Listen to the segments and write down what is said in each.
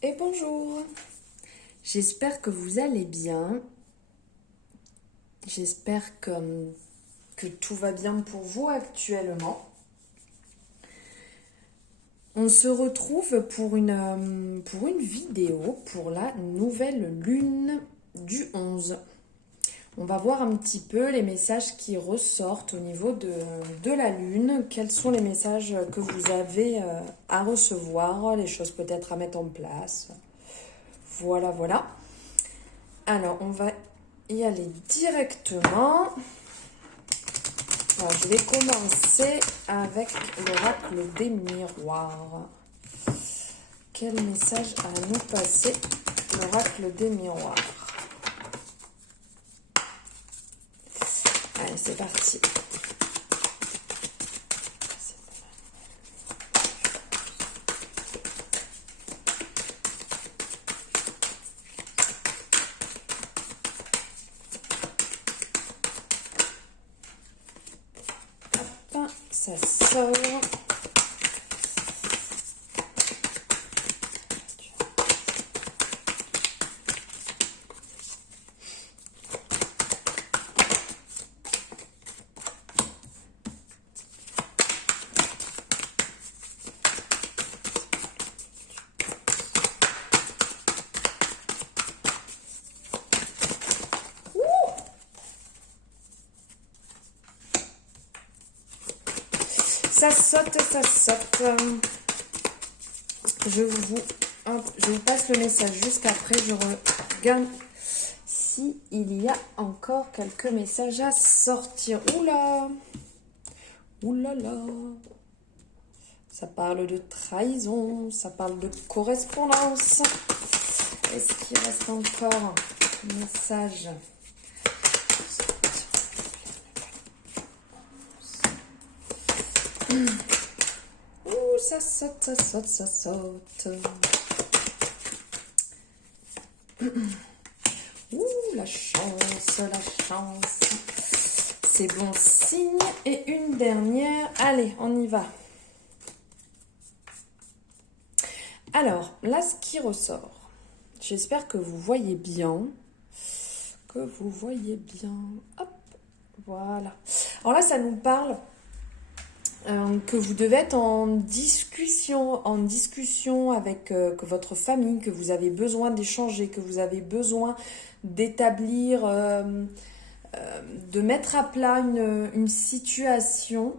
Et bonjour, j'espère que vous allez bien, j'espère que tout va bien pour vous actuellement. On se retrouve pour une vidéo pour la nouvelle lune du 11. On va voir un petit peu les messages qui ressortent au niveau de la lune, quels sont les messages que vous avez à recevoir, les choses peut-être à mettre en place. Voilà, voilà. Alors, on va y aller directement. Alors, je vais commencer avec l'oracle des miroirs. Quel message à nous passer l'oracle des miroirs? Allez, c'est parti. Hop, ça sort. Ça saute, ça saute. Je vous passe le message juste après. Je regarde s'il y a encore quelques messages à sortir. Oula! Oulala! Ça parle de trahison, ça parle de correspondance. Est-ce qu'il reste encore un message? Ouh, ça saute, ça saute, ça saute. Ouh, la chance, la chance. C'est bon signe. Et une dernière. Allez, on y va. Alors, là, ce qui ressort. J'espère que vous voyez bien. Que vous voyez bien. Hop, voilà. Alors là, ça nous parle que vous devez être en discussion avec que votre famille, que vous avez besoin d'échanger, que vous avez besoin d'établir, de mettre à plat une situation,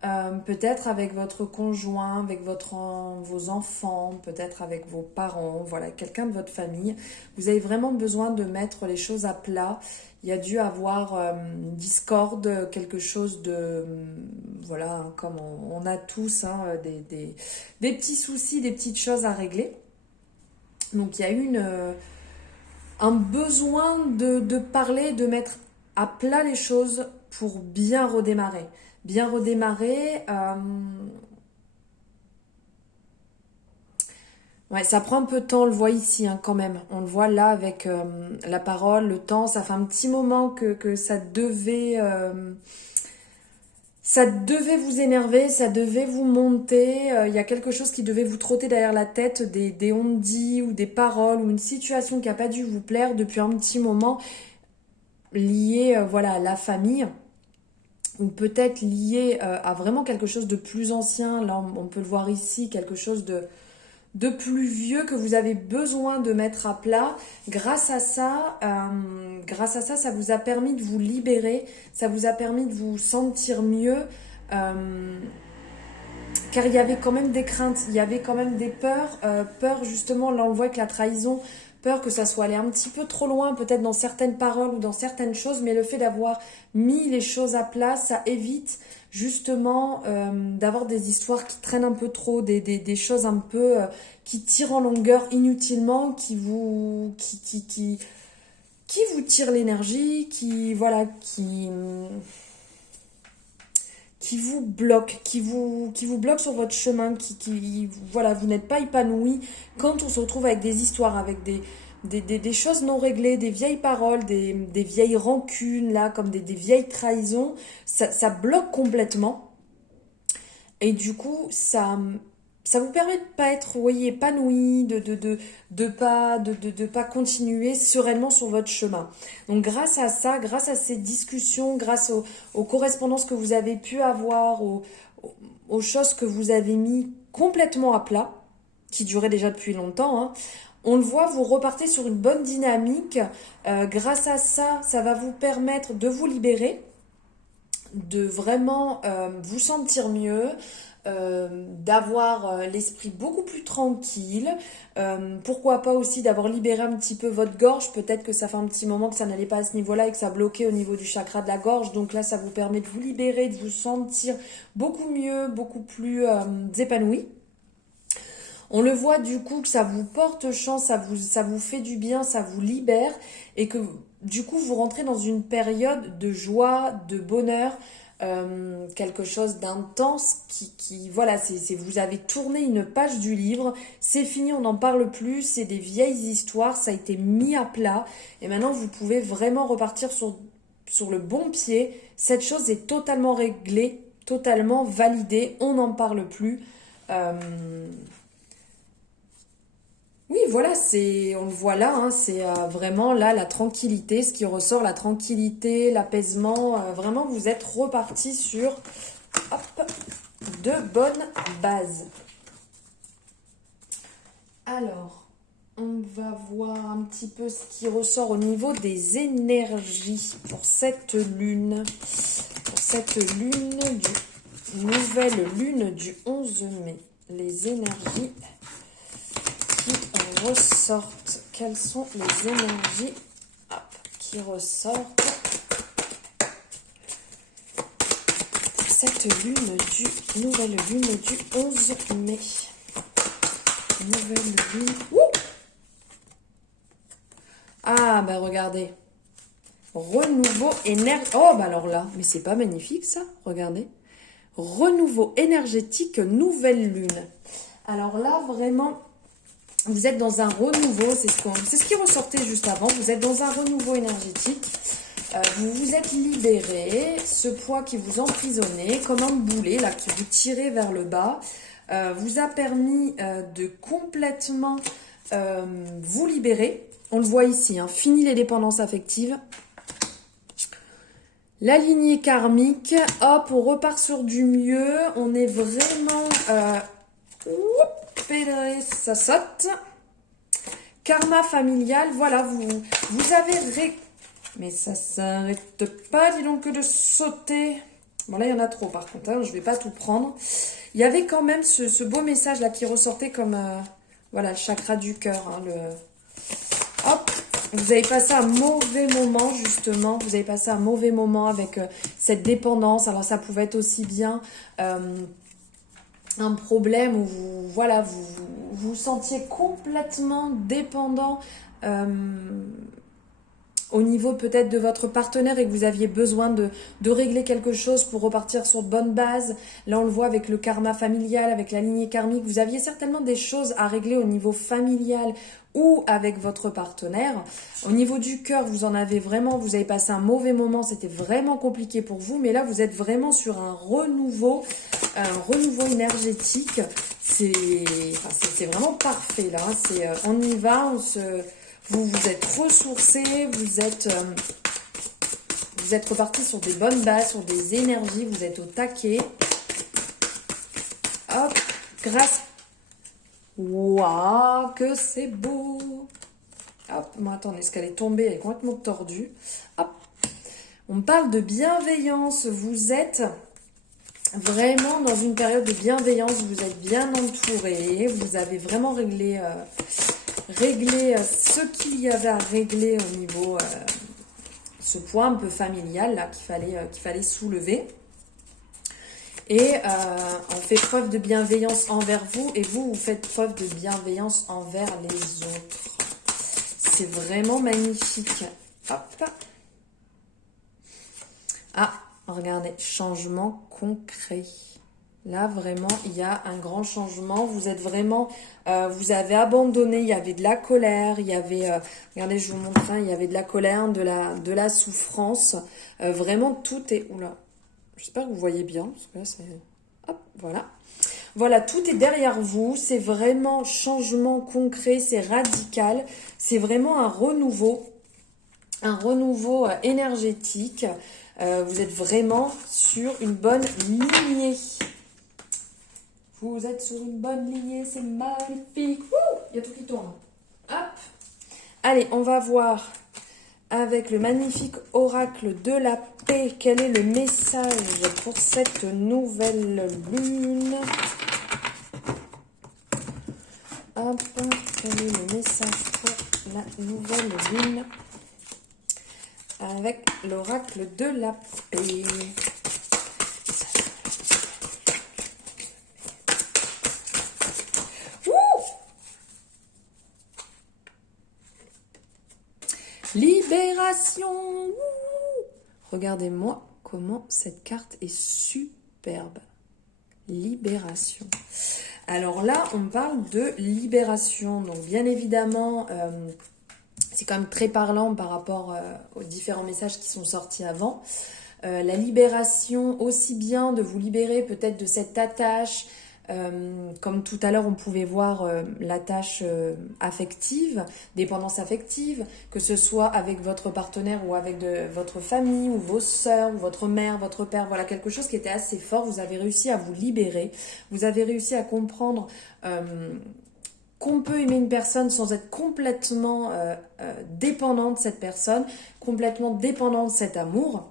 peut-être avec votre conjoint, avec vos enfants, peut-être avec vos parents, voilà, quelqu'un de votre famille. Vous avez vraiment besoin de mettre les choses à plat. Il y a dû avoir discorde, quelque chose de... voilà, hein, comme on a tous hein, des petits soucis, des petites choses à régler. Donc il y a eu un besoin de parler, de mettre à plat les choses pour bien redémarrer. Bien redémarrer. Ouais, ça prend un peu de temps, on le voit ici hein, quand même. On le voit là avec la parole, le temps. Ça fait un petit moment que ça devait vous énerver, ça devait vous monter. Il y a quelque chose qui devait vous trotter derrière la tête, des on-dit ou des paroles ou une situation qui n'a pas dû vous plaire depuis un petit moment, liée voilà, à la famille. Ou peut-être lié à vraiment quelque chose de plus ancien. Là, on peut le voir ici, quelque chose de plus vieux que vous avez besoin de mettre à plat. Grâce à ça, ça vous a permis de vous libérer, ça vous a permis de vous sentir mieux, car il y avait quand même des craintes, il y avait quand même des peurs, peur justement, là on le voit avec la trahison, peur que ça soit allé un petit peu trop loin, peut-être dans certaines paroles ou dans certaines choses, mais le fait d'avoir mis les choses à plat, ça évite justement d'avoir des histoires qui traînent un peu trop, des choses un peu qui tirent en longueur inutilement, qui vous tirent l'énergie, voilà, qui vous bloque, qui vous bloque sur votre chemin, voilà, vous n'êtes pas épanoui quand on se retrouve avec des histoires, avec des choses non réglées, des vieilles paroles, des vieilles rancunes, là, comme des vieilles trahisons, ça bloque complètement. Et du coup, ça vous permet de pas être, vous voyez, épanoui, de pas continuer sereinement sur votre chemin. Donc grâce à ça, grâce à ces discussions, grâce aux correspondances que vous avez pu avoir, aux choses que vous avez mis complètement à plat, qui duraient déjà depuis longtemps, hein, on le voit, vous repartez sur une bonne dynamique. Grâce à ça, ça va vous permettre de vous libérer, de vraiment vous sentir mieux, d'avoir l'esprit beaucoup plus tranquille. Pourquoi pas aussi d'avoir libéré un petit peu votre gorge. Peut-être que ça fait un petit moment que ça n'allait pas à ce niveau-là et que ça bloquait au niveau du chakra de la gorge. Donc là, ça vous permet de vous libérer, de vous sentir beaucoup mieux, beaucoup plus épanoui. On le voit du coup que ça vous porte chance, ça vous fait du bien, ça vous libère et que du coup vous rentrez dans une période de joie, de bonheur, quelque chose d'intense qui voilà, vous avez tourné une page du livre, c'est fini, on n'en parle plus, c'est des vieilles histoires, ça a été mis à plat et maintenant vous pouvez vraiment repartir sur le bon pied. Cette chose est totalement réglée, totalement validée, on n'en parle plus. Oui, voilà, on le voit là, hein, c'est vraiment là la tranquillité, ce qui ressort, la tranquillité, l'apaisement. Vraiment, vous êtes reparti sur hop, de bonnes bases. Alors, on va voir un petit peu ce qui ressort au niveau des énergies pour cette lune. Pour cette nouvelle lune du 11 mai. Les énergies qui ressortent. Quelles sont les énergies qui ressortent pour cette nouvelle lune du 11 mai. Nouvelle lune. Ah, bah regardez. Renouveau énergie. Oh, bah alors là, mais c'est pas magnifique ça, regardez. Renouveau énergétique, nouvelle lune. Alors là, vraiment, vous êtes dans un renouveau, c'est ce qui ressortait juste avant. Vous êtes dans un renouveau énergétique. Vous vous êtes libéré, ce poids qui vous emprisonnait, comme un boulet là, qui vous tirait vers le bas, vous a permis de complètement vous libérer. On le voit ici, hein, fini les dépendances affectives. La lignée karmique, hop, on repart sur du mieux. On est vraiment... ça saute. Karma familial, voilà, vous avez... Mais ça s'arrête pas, dis donc, que de sauter. Bon, là, il y en a trop, par contre, hein, je vais pas tout prendre. Il y avait quand même ce beau message là qui ressortait comme... voilà, le chakra du cœur, hein, Hop, vous avez passé un mauvais moment, justement. Vous avez passé un mauvais moment avec cette dépendance. Alors, ça pouvait être aussi bien un problème où vous sentiez complètement dépendant au niveau peut-être de votre partenaire et que vous aviez besoin de régler quelque chose pour repartir sur de bonnes bases. Là, on le voit avec le karma familial, avec la lignée karmique. Vous aviez certainement des choses à régler au niveau familial ou avec votre partenaire. Au niveau du cœur, vous avez passé un mauvais moment, c'était vraiment compliqué pour vous, mais là, vous êtes vraiment sur un renouveau énergétique. C'est vraiment parfait, là. On y va, vous êtes ressourcé, vous êtes reparti sur des bonnes bases, sur des énergies, vous êtes au taquet. Hop, Waouh, que c'est beau. Hop, bon, attendez, est-ce qu'elle est tombée? Elle est complètement tordue. Hop, on parle de bienveillance. Vous êtes vraiment dans une période de bienveillance. Vous êtes bien entouré. Vous avez vraiment réglé ce qu'il y avait à régler au niveau ce point un peu familial là qu'il fallait soulever. Et on fait preuve de bienveillance envers vous et vous faites preuve de bienveillance envers les autres. C'est vraiment magnifique. Hop. Ah, regardez, changement concret. Là, vraiment, il y a un grand changement. Vous êtes vraiment... vous avez abandonné, il y avait de la colère, il y avait... regardez, je vous montre, hein, il y avait de la colère, de la souffrance. Vraiment, tout est... Oula, j'espère que vous voyez bien, parce que là, c'est... Hop, voilà. Voilà, tout est derrière vous. C'est vraiment changement concret, c'est radical. C'est vraiment un renouveau énergétique. Vous êtes vraiment sur une bonne lignée. Vous êtes sur une bonne lignée, c'est magnifique. Wouh, il y a tout qui tourne. Hop. Allez, on va voir avec le magnifique oracle de la paix, quel est le message pour cette nouvelle lune. Hop, quel est le message pour la nouvelle lune avec l'oracle de la paix. Libération. Regardez-moi comment cette carte est superbe. Libération. Alors là, on parle de libération. Donc bien évidemment, c'est quand même très parlant par rapport aux différents messages qui sont sortis avant. La libération, aussi bien de vous libérer peut-être de cette attache, comme tout à l'heure on pouvait voir l'attache affective, dépendance affective, que ce soit avec votre partenaire ou avec votre famille ou vos sœurs ou votre mère, votre père, voilà quelque chose qui était assez fort, vous avez réussi à vous libérer, vous avez réussi à comprendre qu'on peut aimer une personne sans être complètement dépendant de cette personne, complètement dépendant de cet amour.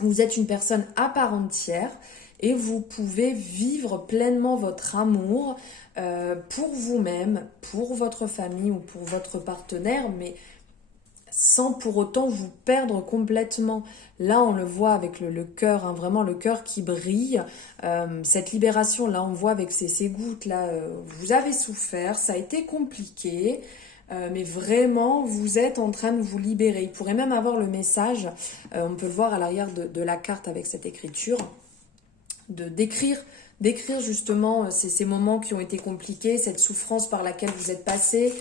Vous êtes une personne à part entière et vous pouvez vivre pleinement votre amour pour vous-même, pour votre famille ou pour votre partenaire, mais sans pour autant vous perdre complètement. Là, on le voit avec le cœur, hein, vraiment le cœur qui brille. Cette libération, là, on voit avec ces gouttes, là, vous avez souffert, ça a été compliqué. Mais vraiment, vous êtes en train de vous libérer. Il pourrait même avoir le message, on peut le voir à l'arrière de la carte avec cette écriture, d'écrire justement ces moments qui ont été compliqués, cette souffrance par laquelle vous êtes passé,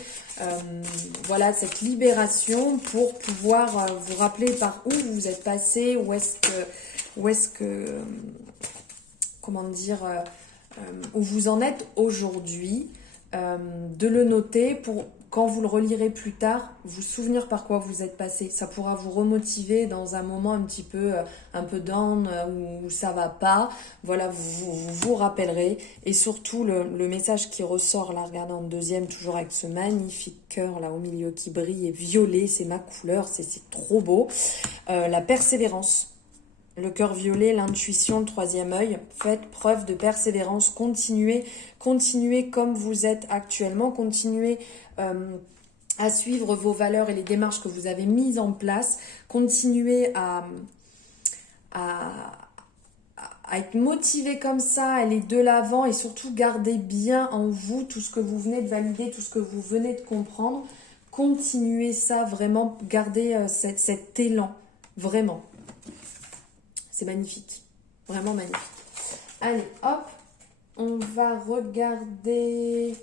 voilà, cette libération pour pouvoir vous rappeler par où vous êtes passé, comment dire, où vous en êtes aujourd'hui, de le noter pour quand vous le relirez plus tard, vous souvenir par quoi vous êtes passé. Ça pourra vous remotiver dans un moment un peu down, où ça va pas. Voilà, vous rappellerez. Et surtout, le message qui ressort, là, regardez en deuxième, toujours avec ce magnifique cœur là au milieu qui brille et violet, c'est ma couleur, c'est trop beau. La persévérance. Le cœur violet, l'intuition, le troisième œil. Faites preuve de persévérance. Continuez comme vous êtes actuellement. Continuez à suivre vos valeurs et les démarches que vous avez mises en place. Continuez à être motivé comme ça, aller de l'avant et surtout gardez bien en vous tout ce que vous venez de valider, tout ce que vous venez de comprendre. Continuez ça, vraiment, gardez cet élan, vraiment. C'est magnifique, vraiment magnifique. Allez, hop, on va regarder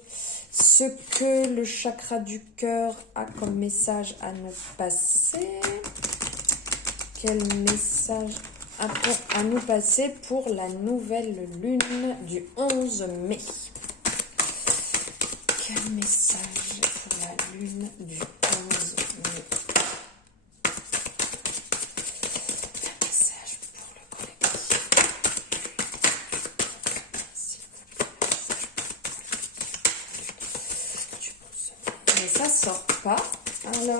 ce que le chakra du cœur a comme message à nous passer. Quel message a-t-on à nous passer pour la nouvelle lune du 11 mai? Quel message pour la lune du 11 mai? Ça sort pas. Alors,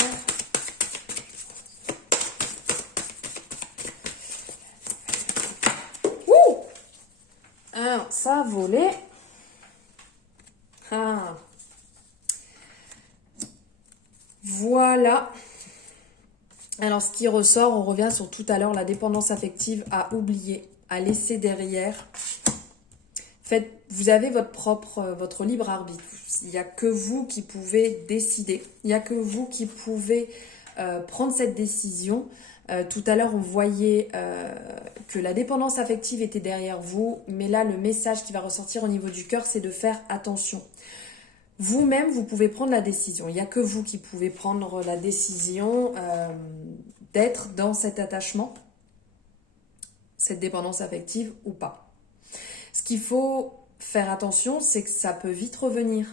alors ça a volé. Voilà. Alors ce qui ressort, on revient sur tout à l'heure, la dépendance affective à oublier, à laisser derrière. Vous avez votre libre arbitre. Il n'y a que vous qui pouvez décider. Il n'y a que vous qui pouvez prendre cette décision. Tout à l'heure, on voyait que la dépendance affective était derrière vous. Mais là, le message qui va ressortir au niveau du cœur, c'est de faire attention. Vous-même, vous pouvez prendre la décision. Il n'y a que vous qui pouvez prendre la décision d'être dans cet attachement, cette dépendance affective ou pas. Ce qu'il faut faire attention, c'est que ça peut vite revenir.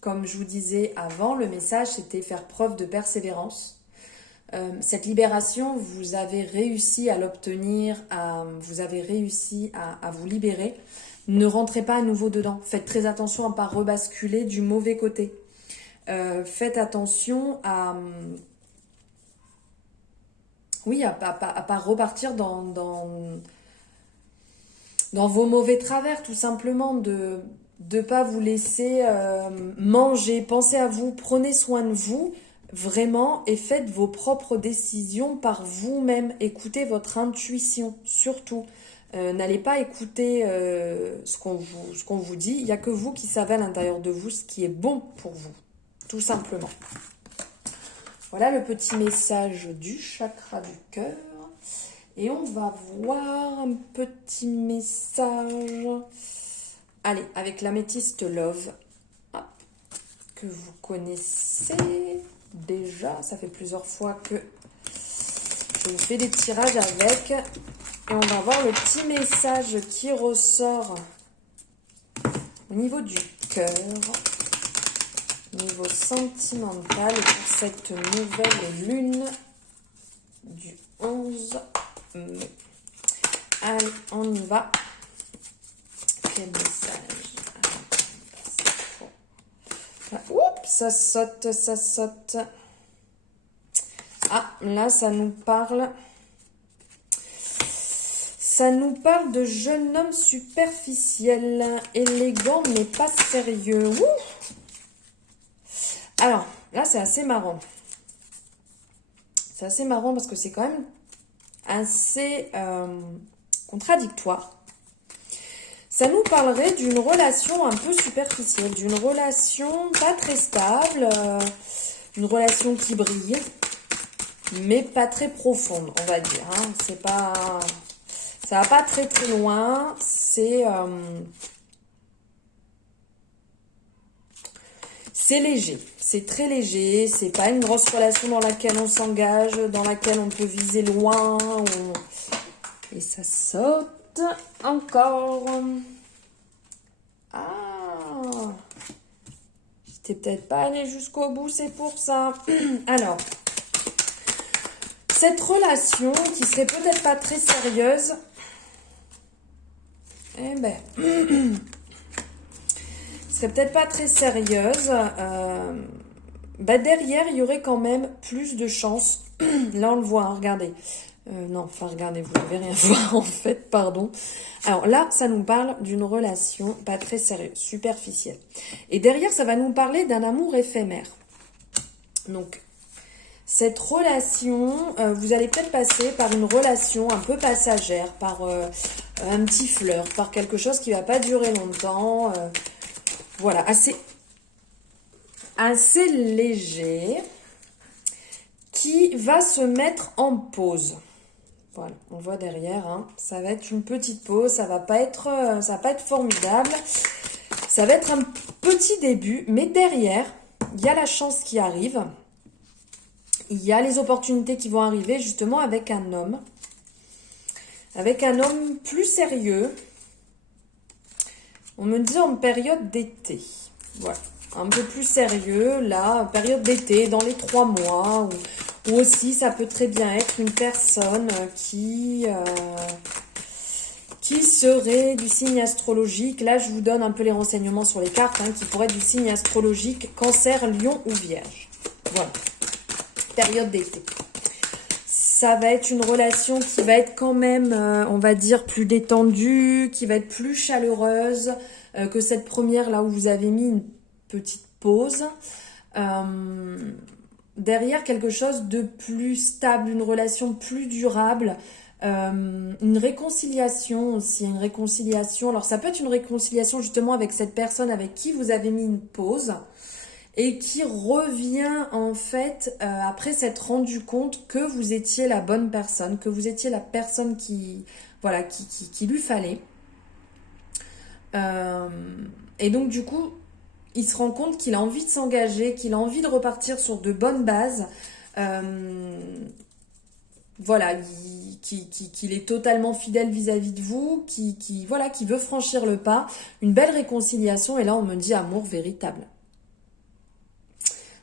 Comme je vous disais avant, le message, c'était faire preuve de persévérance. Cette libération, vous avez réussi à l'obtenir, vous avez réussi à vous libérer. Ne rentrez pas à nouveau dedans. Faites très attention à ne pas rebasculer du mauvais côté. Faites attention à... Oui, à pas repartir dans vos mauvais travers, tout simplement, de ne pas vous laisser manger. Pensez à vous, prenez soin de vous, vraiment, et faites vos propres décisions par vous-même. Écoutez votre intuition, surtout. N'allez pas écouter ce qu'on vous dit. Il n'y a que vous qui savez à l'intérieur de vous ce qui est bon pour vous, tout simplement. Voilà le petit message du chakra du cœur. Et on va voir un petit message. Allez, avec l'améthyste Love, que vous connaissez déjà. Ça fait plusieurs fois que je vous fais des tirages avec. Et on va voir le petit message qui ressort au niveau du cœur, au niveau sentimental, pour cette nouvelle lune du 11 mai. Allez, on y va. Quel message? Oups, ça saute, ça saute. Ah, là, ça nous parle. Ça nous parle de jeune homme superficiel, élégant mais pas sérieux. Ouh. Alors, là, c'est assez marrant. C'est assez marrant parce que c'est quand même assez contradictoire. Ça nous parlerait d'une relation un peu superficielle, d'une relation pas très stable, une relation qui brille, mais pas très profonde, on va dire. Hein. C'est pas... Ça va pas très très loin, c'est léger, c'est très léger, c'est pas une grosse relation dans laquelle on s'engage, dans laquelle on peut viser loin, et ça saute encore. Ah, j'étais peut-être pas allée jusqu'au bout, c'est pour ça. Alors, cette relation qui serait peut-être pas très sérieuse, eh ben, serait peut-être pas très sérieuse. Derrière, il y aurait quand même plus de chance. Là, on le voit, hein, regardez. Non, enfin, regardez, vous ne pouvez rien voir, en fait, pardon. Alors là, ça nous parle d'une relation pas très sérieuse, superficielle. Et derrière, ça va nous parler d'un amour éphémère. Donc, cette relation, vous allez peut-être passer par une relation un peu passagère, par un petit flirt, par quelque chose qui ne va pas durer longtemps. Voilà, assez léger, qui va se mettre en pause. Voilà, on voit derrière, hein, ça va être une petite pause, ça va pas être formidable. Ça va être un petit début, mais derrière, il y a la chance qui arrive. Il y a les opportunités qui vont arriver justement avec un homme plus sérieux. On me dit en période d'été. Voilà, un peu plus sérieux, là, période d'été, dans les 3 mois. Ou aussi, ça peut très bien être une personne qui serait du signe astrologique. Là, je vous donne un peu les renseignements sur les cartes, hein, qui pourrait être du signe astrologique Cancer, Lion ou Vierge. Voilà. Période d'été. Ça va être une relation qui va être quand même, on va dire, plus détendue, qui va être plus chaleureuse que cette première là où vous avez mis une petite pause. Derrière, quelque chose de plus stable, une relation plus durable, une réconciliation aussi, une réconciliation. Alors ça peut être une réconciliation justement avec cette personne avec qui vous avez mis une pause, et qui revient en fait après s'être rendu compte que vous étiez la bonne personne, que vous étiez la personne qui lui fallait. Et donc du coup, il se rend compte qu'il a envie de s'engager, qu'il a envie de repartir sur de bonnes bases. Voilà, qu'il est totalement fidèle vis-à-vis de vous, voilà, qui veut franchir le pas, une belle réconciliation, et là on me dit amour véritable.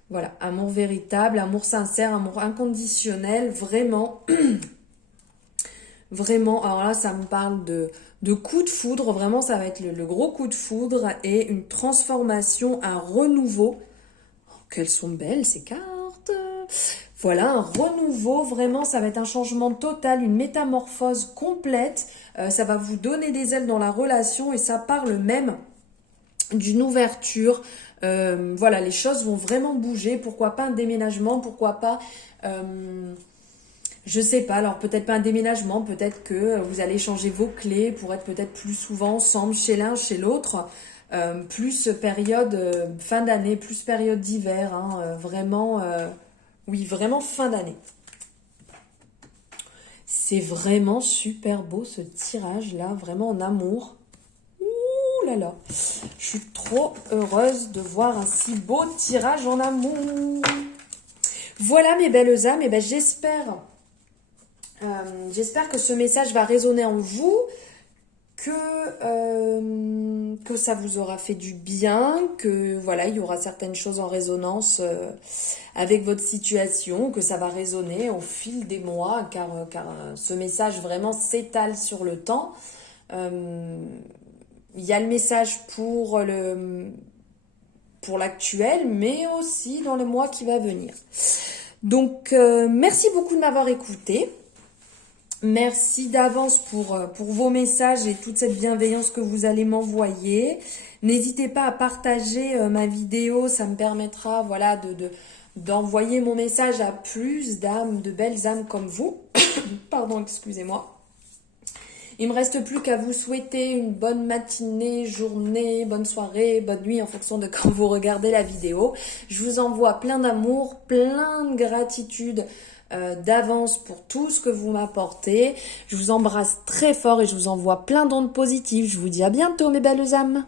Voilà, amour véritable, amour sincère, amour inconditionnel, vraiment, vraiment, alors là ça me parle de coup de foudre, vraiment ça va être le gros coup de foudre et une transformation, un renouveau. Oh, qu'elles sont belles ces cartes! Voilà, un renouveau, vraiment, ça va être un changement total, une métamorphose complète. Ça va vous donner des ailes dans la relation et ça parle même d'une ouverture. Voilà, les choses vont vraiment bouger. Pourquoi pas un déménagement? Pourquoi pas... je sais pas, alors peut-être pas un déménagement, peut-être que vous allez changer vos clés pour être peut-être plus souvent ensemble chez l'un, chez l'autre. Plus période fin d'année, plus période d'hiver, hein, vraiment... oui, vraiment fin d'année. C'est vraiment super beau ce tirage-là, vraiment en amour. Ouh là là, je suis trop heureuse de voir un si beau tirage en amour. Voilà mes belles âmes, et ben j'espère que ce message va résonner en vous, que ça vous aura fait du bien, que voilà, il y aura certaines choses en résonance avec votre situation, que ça va résonner au fil des mois, car ce message vraiment s'étale sur le temps. Il y a le message pour l'actuel, mais aussi dans le mois qui va venir. Donc, merci beaucoup de m'avoir écouté. Merci d'avance pour vos messages et toute cette bienveillance que vous allez m'envoyer. N'hésitez pas à partager ma vidéo, ça me permettra voilà, d'envoyer mon message à plus d'âmes, de belles âmes comme vous. Pardon, excusez-moi. Il me reste plus qu'à vous souhaiter une bonne matinée, journée, bonne soirée, bonne nuit en fonction de quand vous regardez la vidéo. Je vous envoie plein d'amour, plein de gratitude d'avance pour tout ce que vous m'apportez. Je vous embrasse très fort et je vous envoie plein d'ondes positives. Je vous dis à bientôt mes belles âmes.